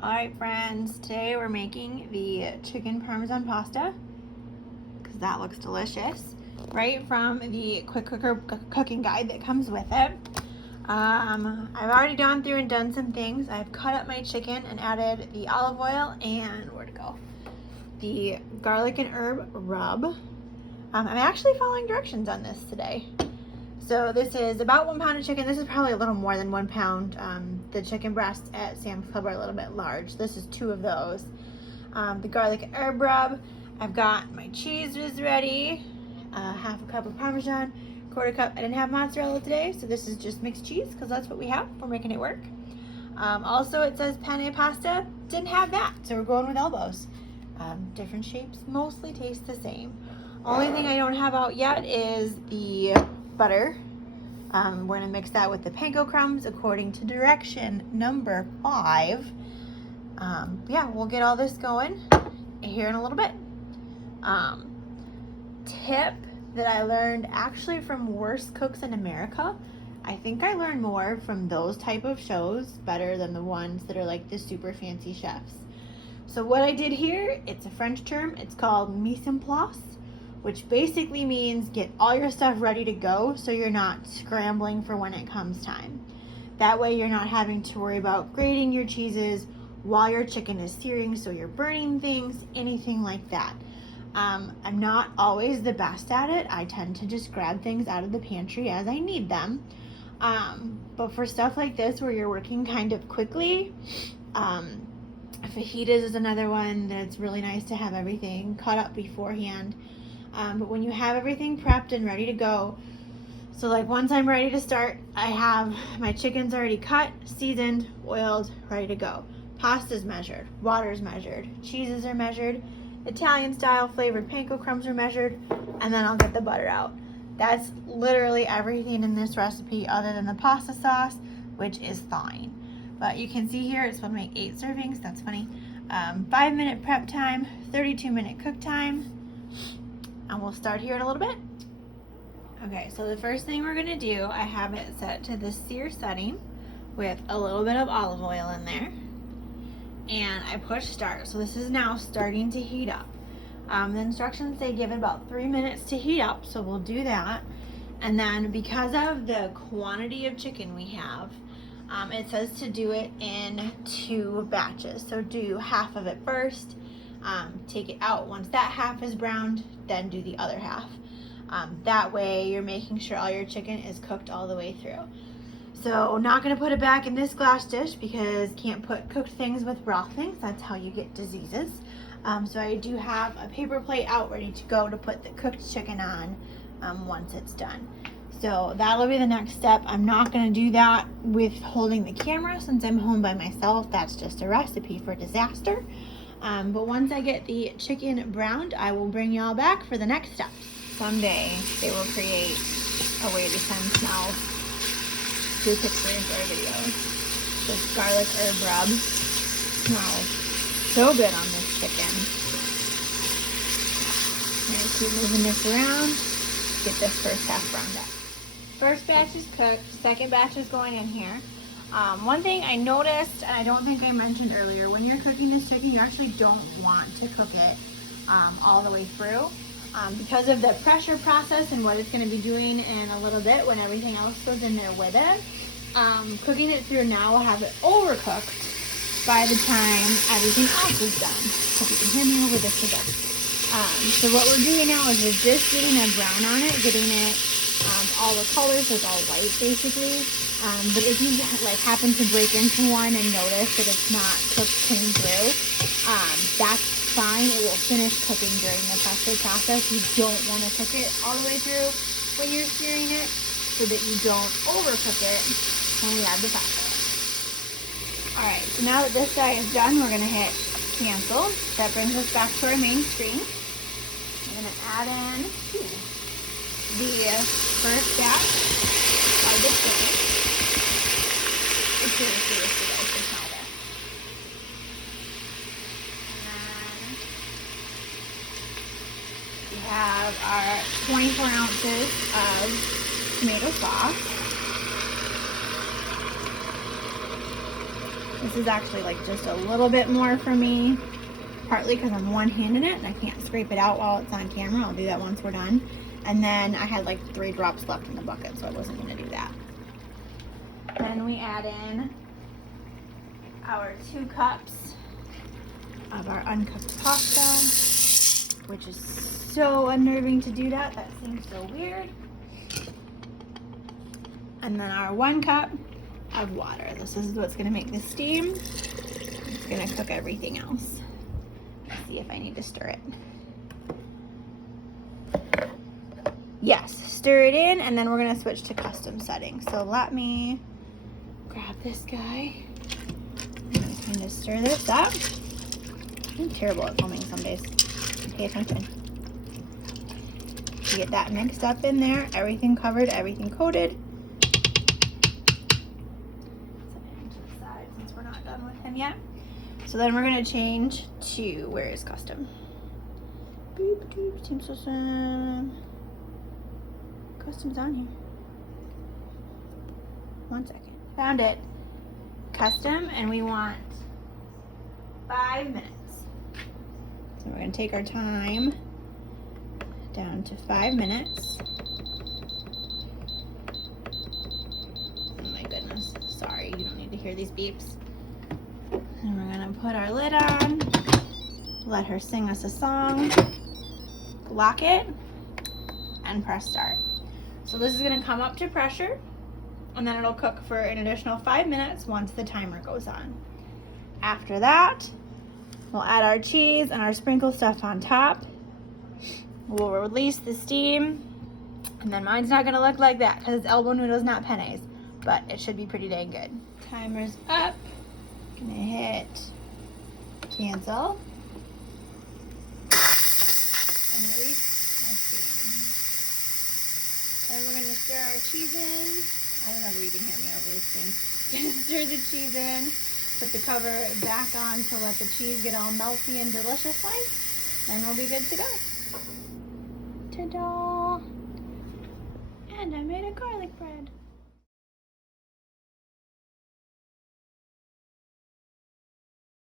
Alright friends, today we're making the chicken parmesan pasta because that looks delicious, right from the quick cooker cooking guide that comes with it. I've already gone through and done some things. I've cut up my chicken and added the olive oil and the garlic and herb rub. I'm actually following directions on this today. So this is about 1 pound of chicken. This is probably a little more than 1 pound. The chicken breasts at Sam's Club are a little bit large. This is 2 of those. The garlic and herb rub. I've got my cheese is ready. Half a cup of Parmesan, 1/4 cup. I didn't have mozzarella today, so this is just mixed cheese because that's what we have. We're making it work. Also, it says penne pasta. Didn't have that, so we're going with elbows. Different shapes, mostly taste the same. Only thing I don't have out yet is the butter. We're going to mix that with the panko crumbs according to direction number 5. Yeah, we'll get all this going here in a little bit. Tip that I learned actually from Worst Cooks in America. I think I learned more from those type of shows better than the ones that are like the super fancy chefs. So what I did here, it's a French term. It's called mise en place, which basically means get all your stuff ready to go so you're not scrambling for when it comes time. That way you're not having to worry about grating your cheeses while your chicken is searing, so you're burning things, anything like that. I'm not always the best at it. I tend to just grab things out of the pantry as I need them. But for stuff like this where you're working kind of quickly, fajitas is another one that's really nice to have everything cut up beforehand. But when you have everything prepped and ready to go, so like once I'm ready to start, I have my chickens already cut, seasoned, oiled, ready to go. Pasta's measured, water's measured, cheeses are measured, Italian style flavored panko crumbs are measured, and then I'll get the butter out. That's literally everything in this recipe other than the pasta sauce, which is fine. But you can see here, it's supposed to make 8 servings, that's funny. 5-minute prep time, 32-minute cook time. And we'll start here in a little bit. Okay, so the first thing we're gonna do, I have it set to the sear setting with a little bit of olive oil in there. And I push start. So this is now starting to heat up. The instructions say give it about 3 minutes to heat up, so we'll do that. And then because of the quantity of chicken we have, it says to do it in 2 batches. So do half of it first, take it out once that half is browned, then do the other half. That way you're making sure all your chicken is cooked all the way through. So not going to put it back in this glass dish because can't put cooked things with raw things. That's how you get diseases. So I do have a paper plate out ready to go to put the cooked chicken on once it's done. So that'll be the next step. I'm not going to do that with holding the camera since I'm home by myself. That's just a recipe for disaster. But once I get the chicken browned, I will bring y'all back for the next step. Someday they will create a way to send smells through pictures or videos. This garlic herb rub smells so good on this chicken. I'm going to keep moving this around, get this first half browned up. First batch is cooked, second batch is going in here. One thing I noticed, and I don't think I mentioned earlier, when you're cooking this chicken, you actually don't want to cook it all the way through. Because of the pressure process and what it's going to be doing in a little bit when everything else goes in there with it. Cooking it through now will have it overcooked by the time everything else is done. Hope you can hear me over this again. So what we're doing now is we're just getting a brown on it, getting it all the colors, so it's all white basically. But if you like happen to break into one and notice that it's not cooked clean through, that's fine. It will finish cooking during the pressure process. You don't want to cook it all the way through when you're searing it so that you don't overcook it when we add the pasta. Alright, so now that this side is done, we're going to hit cancel. That brings us back to our main screen. I'm going to add in the first batch of the chicken. It's seriously guys, it's not there. We have our 24 ounces of tomato sauce. This is actually like just a little bit more for me, partly because I'm one-handing it and I can't scrape it out while it's on camera. I'll do that once we're done. And then I had like 3 drops left in the bucket, so I wasn't gonna do that. Then we add in our 2 cups of our uncooked pasta, which is so unnerving to do that. That seems so weird. And then our 1 cup of water. This is what's gonna make the steam. It's gonna cook everything else. Let's see if I need to stir it. Yes, stir it in, and then we're gonna switch to custom settings. So let me grab this guy. And kind of stir this up. I'm terrible at filming some days. Pay attention. You get that mixed up in there, everything covered, everything coated. Since we're not done with him yet. So then we're gonna change to, where is custom? Beep, beep, team system. Custom's on here. 1 second. Found it. Custom, and we want 5 minutes. So we're gonna take our time down to 5 minutes. Oh my goodness. Sorry, you don't need to hear these beeps. And we're gonna put our lid on, let her sing us a song, lock it, and press start. So this is gonna come up to pressure, and then it'll cook for an additional 5 minutes once the timer goes on. After that, we'll add our cheese and our sprinkle stuff on top. We'll release the steam, and then mine's not gonna look like that because it's elbow noodles, not pennes, but it should be pretty dang good. Timer's up. Gonna hit cancel. And release our steam. Then we're gonna stir our cheese in. I don't know if you can hear me over this thing. Gonna stir the cheese in. Put the cover back on to let the cheese get all melty and delicious like. And we'll be good to go. Ta-da! And I made a garlic bread.